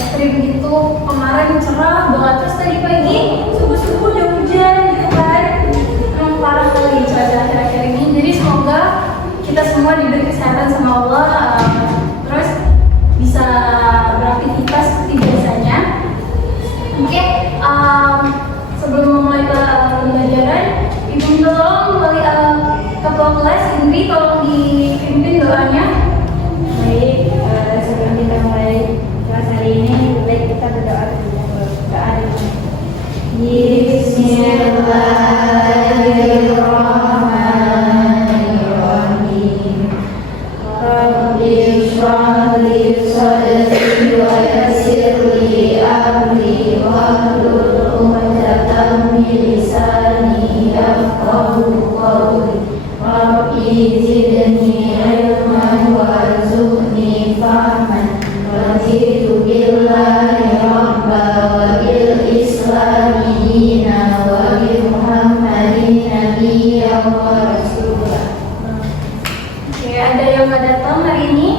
ekstrim gitu. Kemarin cerah banget, terus tadi pagi subuh-subuh udah hujan gitu kan. Emang parah kali cuaca akhir-akhir ini. Jadi semoga kita semua diberi kesehatan sama Allah, terus bisa beraktivitas seperti biasanya. Oke, sebelum memulai pembelajaran, Ibu tolong ketua kelas Indri tolong dipimpin doanya. Baik, sebelum kita mulai kelas hari ini, baik kita berdoa dulu. Bismillahirrahmanirrahim. Rabbi shrah li sadri wa yassir li amri wahlul 'uqdatam min lisani yafqahu qawli. Rabbi zidni ilman warzuqni fahman raditu billahi rabba wa bil islami dina wa bi muhammadin nabiyya wa rasulah. Oke, ada yang nggak datang hari ini?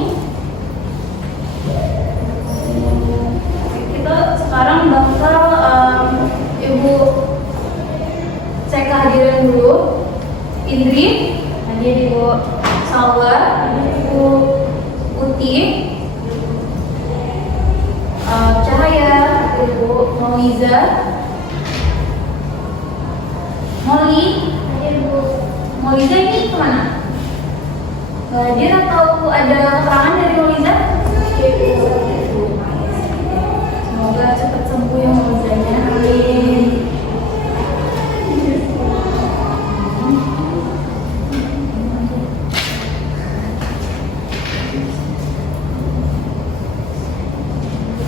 Kita sekarang bakal Ibu cek kehadiran dulu. Indri, Hadir Ibu. Salwa, Ibu Uti, Cahaya, Ibu Mauliza, Molly, Hadir Bu. Mauliza ini kemana? Nggak hadir atau ada keterangan dari Mauliza? Semoga cepat sembuh ya Maulizanya. Amin.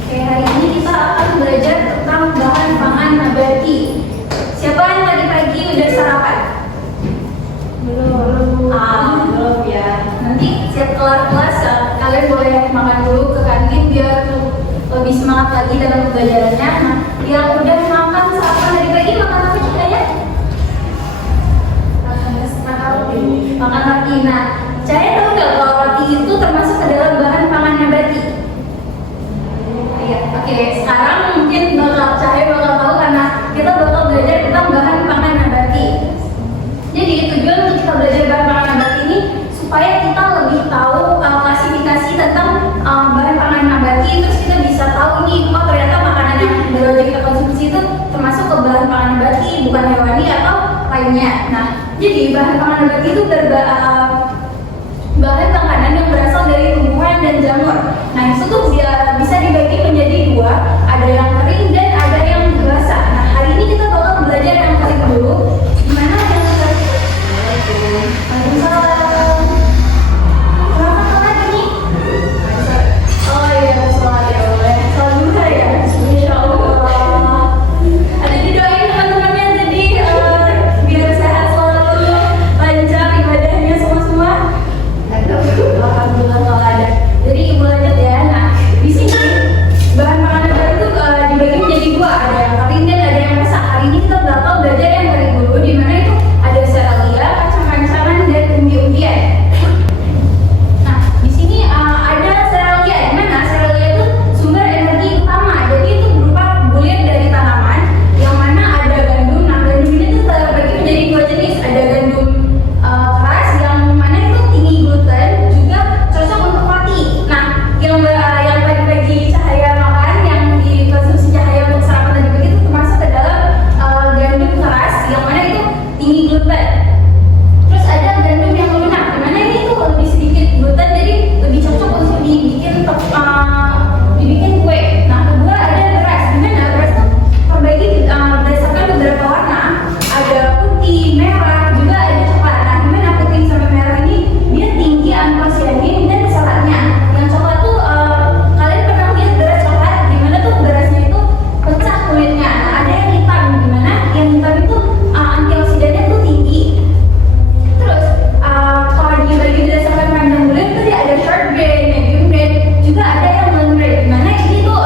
Oke, hari ini kita akan belajar tentang bahan pangan nabati. Siapa yang tadi pagi udah sarapan? Belum. Belum ya. Nanti siap kelar kelas kalian boleh makan dulu ke kantin biar lebih semangat lagi dalam pembelajarannya. Nah, yang udah makan sarapan dari pagi makan apa ceritanya? Makan roti. Nah, saya tahu nggak kalau roti itu termasuk ke dalam bahan pangan nabati? Iya. Oke, sekarang mungkin Cahaya bakal tahu karena kita bakal belajar tentang bahan pangan nabati. Jadi tujuan untuk kita belajar bahan pangan nabati ini supaya kita lebih tahu klasifikasi tentang bahan pangan nabati, terus kita bisa tahu ini oh ternyata makanan yang baru aja kita konsumsi itu termasuk ke bahan pangan nabati, bukan hewani atau lainnya. Nah, jadi bahan pangan nabati itu bahan makanan yang berasal dari tumbuhan dan jamur. Nah, itu tuh bisa dibagi menjadi dua, ada yang kering dan ada yang basah. Nah, hari ini kita bakal belajar yang kering dulu. Gimana yang kering? Waalaikumsalam. Kenapa telat ini? Oh iya, sholat ya boleh. Sholat duha ya? Insya Allah. Ada didoain teman-temannya tadi biar sehat selalu, lancar ibadahnya semua-semua. Alhamdulillah kalau ada. Jadi ibu lanjut ya. Nah, di sini bahan makanan nabati itu dibagi menjadi dua, ada yang kering dan ada yang basah. Hari ini kita bakal belajar yang kering dulu, di mana itu ada serealia, kacang-kacangan dan umbi-umbian. Nah, di sini ada serealia, di mana serealia itu sumber energi utama. Jadi itu berupa bulir dari tanaman, yang mana ada gandum. Nah, gandum ini tuh terbagi menjadi dua jenis. Ada gandum keras yang mana itu tinggi gluten, juga cocok untuk roti. Nah, yang pagi-pagi Cahaya makan, yang dikonsumsi Cahaya untuk sarapan tadi pagi itu termasuk ke dalam gandum keras, yang mana itu tinggi gluten. Terus ada gandum yang lunak, dimana ini tuh lebih sedikit gluten, jadi lebih cocok untuk dibikin kue. Nah, kedua ada beras, dimana beras tuh terbagi berdasarkan beberapa warna, ada putih, merah, juga ada coklat. Nah, dimana putih sampai merah ini dia tinggi antosianin dan seratnya. Yang coklat tuh kalian pernah lihat beras coklat, dimana tuh berasnya itu pecah kulitnya. Nah, ada yang hitam, dimana yang hitam itu antioksidannya tuh tinggi. Terus kalau dibagi berdasarkan panjang bulir tuh dia ada short grain, medium grain, juga ada yang long grain. Dimana ini tuh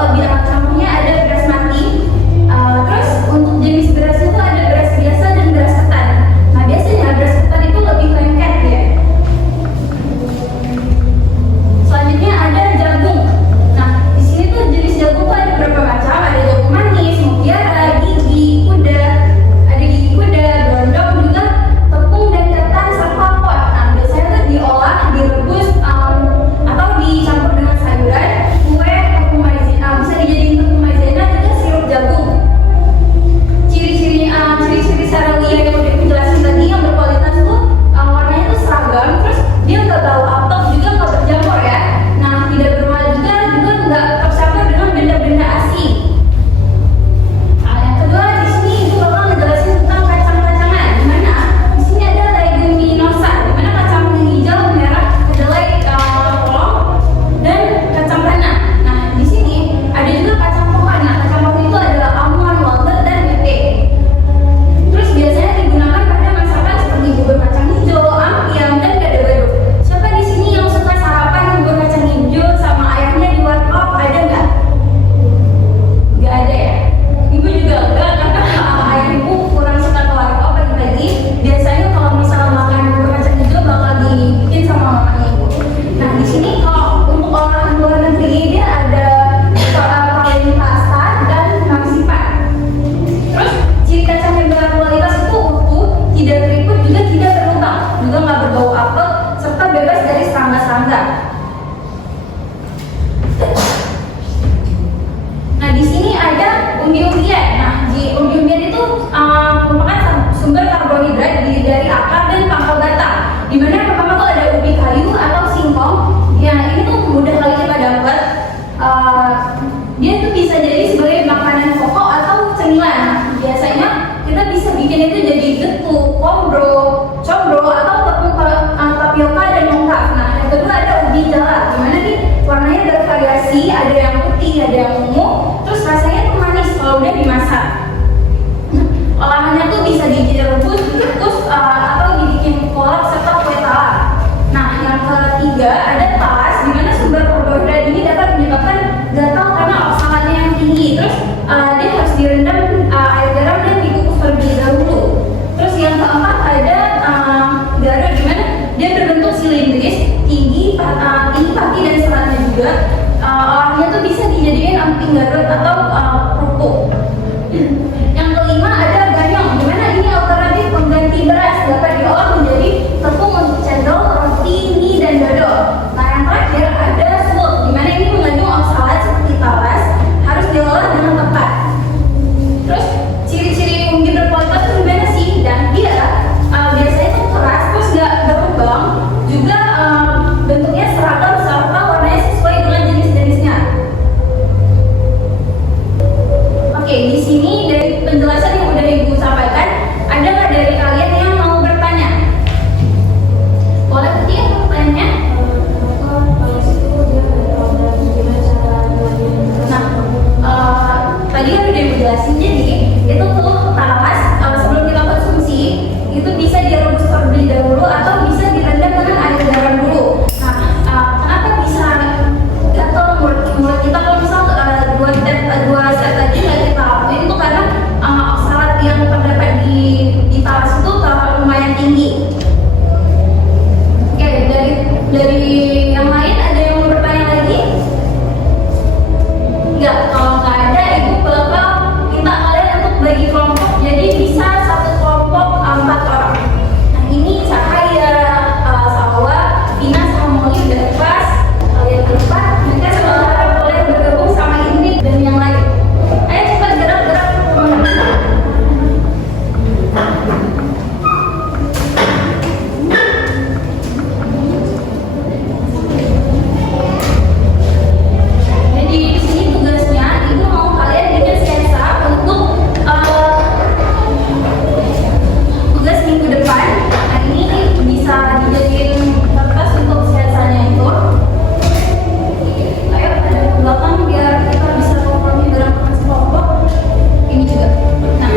tinggi pati dan seratnya juga. Olahnya tuh bisa dijadikan emping garut atau kerupuk. Yang kelima ada ganyong, dimana ini alternatif pengganti beras, dapat diolah menjadi tepung untuk cendol, roti, mie, dan dodol. Nah yang terakhir ada sup, dimana ini mengandung oksalat seperti talas, harus diolah dengan tepat. Terus ciri-ciri umbi berkualitas itu gimana sih? Dan dia biasanya tuh keras, terus gak berlubang, juga bentuknya seragam serta warnanya sesuai dengan jenis-jenisnya. Oke, di sini dari penjelasan yang udah Ibu sampaikan, ada nggak dari kalian yang mau bertanya? Boleh ketik pertanyaannya? Tadi kan udah Ibu jelasin, jadi itu tuh talas sebelum kita konsumsi itu bisa direbus terlebih dahulu atau bisa direndam dengan air garam dulu. Nah, kenapa bisa gatel mulut kita kalau misal dua set tadi nggak kita lakuin itu karena oksalat yang terdapat di talas itu lumayan tinggi. Oke, dari yang lain ada yang mau bertanya lagi? Enggak, kalau nggak ada Ibu bakal minta kalian untuk bagi kelompok, jadi bisa satu kelompok 4 orang. Nah ini Cahaya, Salwa, Vina sama Molly udah pas, kalian berempat, mereka sementara boleh bergabung sama Indri dan yang lain. Ayo cepat gerak-gerak. Jadi di sini tugasnya Ibu mau kalian bikin sketsa untuk tugas minggu depan. Nah ini bisa dijadiin kertas untuk sketsanya itu. Ayo ada ke belakang biar kita bisa kompromi dalam kelompok. Ini juga. Nah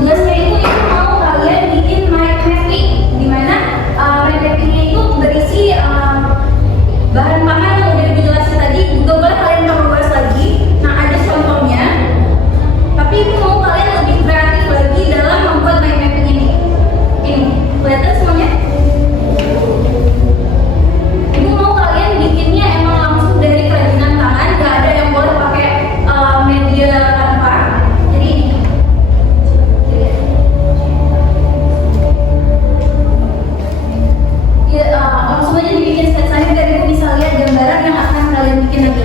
tugasnya itu Ibu mau kalian bikin mind mapping, dimana mind mappingnya itu berisi bahan pangan yang udah dijelasin tadi, juga boleh kalian perluas lagi. Nah ada contohnya, tapi Ibu mau kalian lebih kreatif lagi dalam membuat mind mapping ini. Ini, kelihatan semuanya? Ibu mau kalian bikinnya emang langsung dari kerajinan tangan, gak ada yang boleh pakai media kanvas. Jadi ini. Ya, langsung aja dibikin sketsanya biar Ibu bisa lihat gambaran yang akan kalian bikin nanti.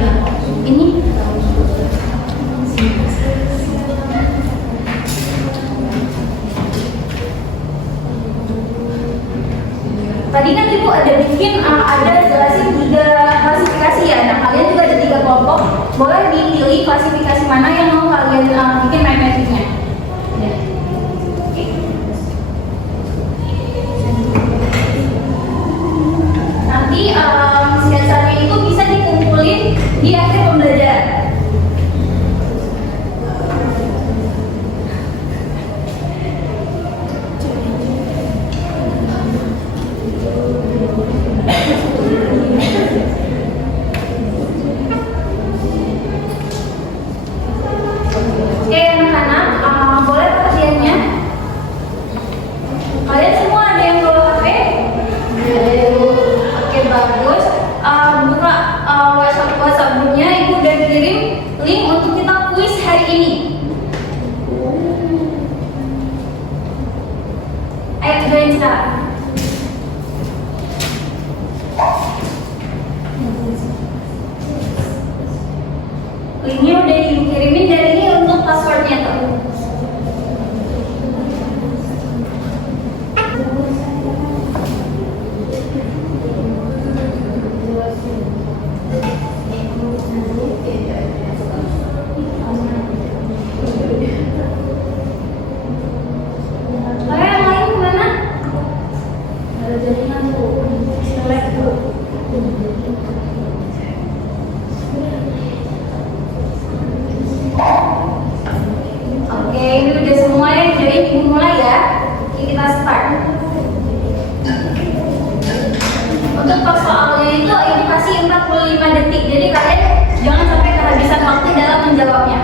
Ini. Tadi kan Ibu ada bikin, ada jelasin 3 klasifikasi ya. Nah kalian juga ada 3 kelompok, boleh dipilih klasifikasi mana yang mau kalian bikin mind mappingnya. Ya. Oke. Nanti sketsanya itu bisa dikumpulin di akhir pembelajaran. Oke anak-anak, boleh perhatiannya? Kalian semua ada yang bawa HP? Oke bagus. Buka WhatsApp grupnya, Ibu udah kirim link untuk kita kuis hari ini. Ayo join sekarang. Linknya udah dikirimin dan ini untuk passwordnya tuh. Yang lain gimana? Ada jaringan tuh. Select tuh. Oke, ini udah semua ya, jadi Ibu mulai ya. Kita start. Untuk persoalannya itu Ibu kasih 45 detik, jadi kalian jangan sampai kehabisan waktu dalam menjawabnya.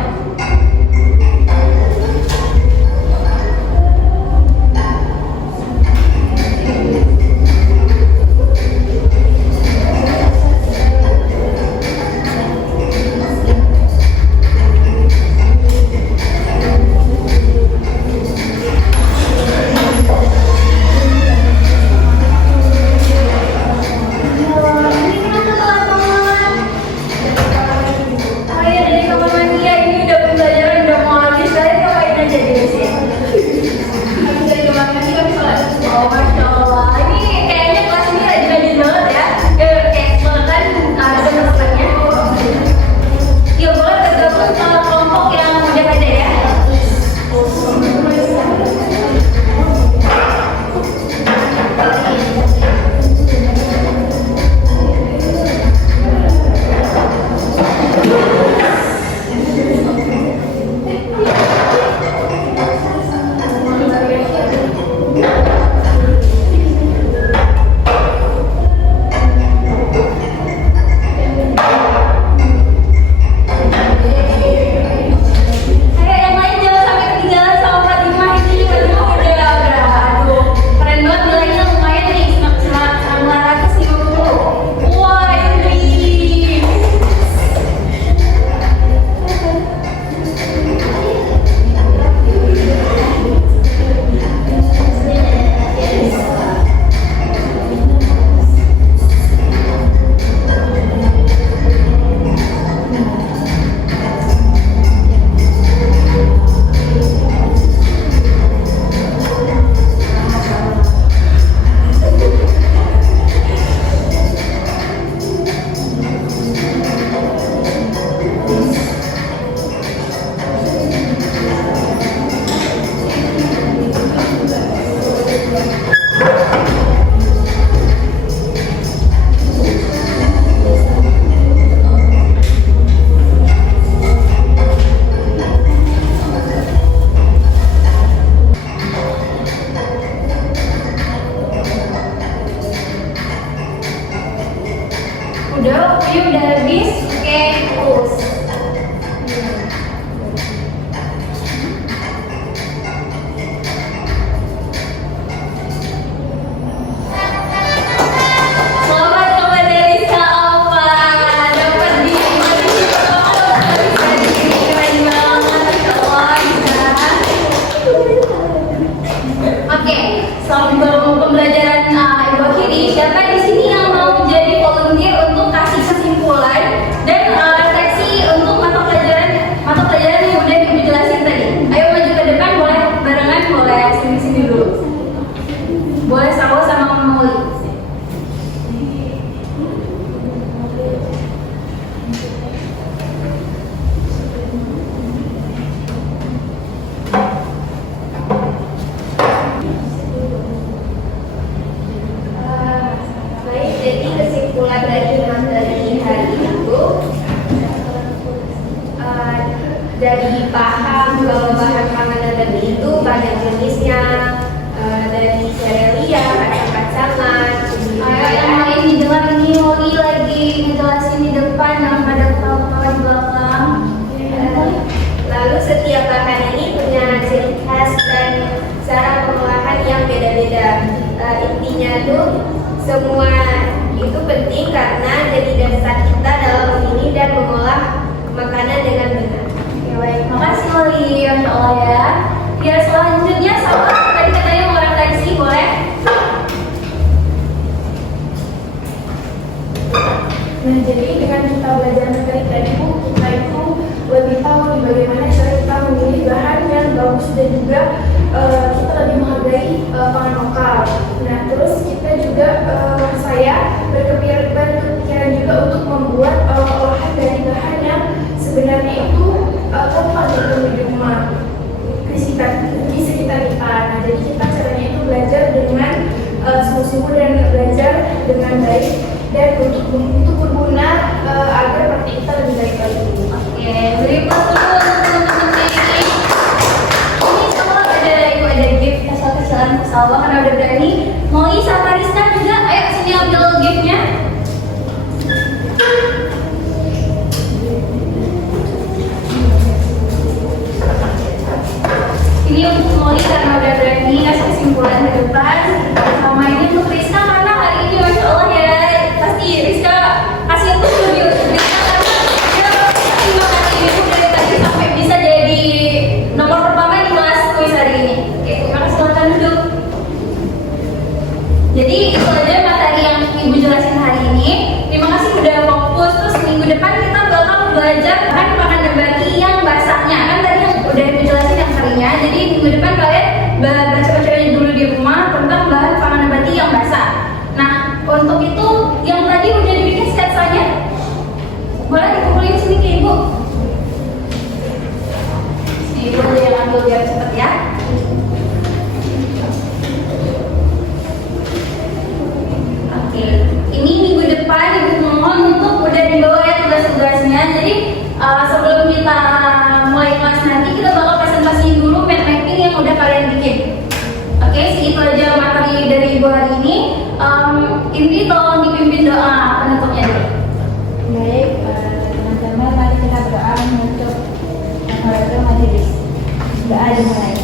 waktunya udah habis. Oke, terus. Selamat kepada Rizka Alfa, dapat di keren banget, Masya Allah, Rizka. Oke, sebelum pembelajaran Ibu akhiri, siapa di sini yang mau jadi volunteer untuk kasih kesimpulan dan refleksi untuk mata pelajaran yang udah Ibu jelasin tadi? Ayo maju ke depan, boleh barengan, boleh sini dulu. Boleh sama Mauli. Baik, jadi kesimpulan dari materi hari itu dari paham bahwa bahan pangan nabati itu banyak jenisnya, dari serelia, kacang-kacangan, Ayo yang lain di depan ini Mauli lagi ngejelasin di depan, yang pada ketawa-ketawa di belakang. lalu setiap bahan ini punya ciri khas dan cara pengolahan yang beda-beda. Intinya tuh semua itu penting karena jadi dasar kita dalam memilih dan mengolah makanan dengan benar. Oke, baik, makasih Mauli, Masya Allah ya. Ya, selanjutnya sama tadi katanya mau refleksi, boleh? Nah, jadi dengan kita belajar materi tadi Bu, kita itu lebih tahu nih bagaimana cara kita memilih bahan yang bagus dan juga kita lebih menghargai pangan lokal. Nah, terus kita juga saya berkepikiran juga untuk membuat olahan dari bahan yang sebenarnya itu gampang ditemui di rumah di sekitar kita. Nah, jadi kita caranya itu belajar dengan sungguh-sungguh dan belajar dengan baik dan untuk berguna agar praktik kita lebih baik lagi. Oke, beri aplaus dulu untuk teman-teman ini. Ini semua Ibu ada gift kecil-kecilan ke Salwa karena udah berani. Mauli sama Rizka juga, ayo sini ambil giftnya. Ini untuk Mauli karena udah berani kasih kesimpulan ke depan. Sama ini untuk Rizka karena hari ini Masya Allah ya, pasti Rizka kasih itu studio Rizka karena dia terima kasih ibu dari tadi sampai bisa jadi nomor pertama di kelas kuis hari ini. Oke, terima kasih, silakan duduk. Jadi itu aja materi yang ibu jelasin hari ini. Terima kasih udah fokus. Terus minggu depan kita bakal belajar bahan pangan nabati yang basahnya. Kan tadi yang udah ibu jelasin yang keringnya. Jadi minggu depan kalian baca-baca dulu di rumah tentang bahan pangan nabati yang basah. Nah, untuk itu yang tadi udah dibikin sketsanya. Boleh dikumpulin sini ke ibu. Sini ibu yang ambil biar cepet ya. Oke, ini minggu depan ibu mohon untuk udah dibawa ya tugas-tugasnya. Jadi sebelum kita mulai kelas nanti kita bakal presentasiin dulu mind mapping yang udah kalian bikin. Oke, segitu aja materi dari ibu hari ini. Ini tolong dipimpin doa penutupnya dulu. Baik, teman-teman, mari kita berdoa menutup majelis. Doa dimulai.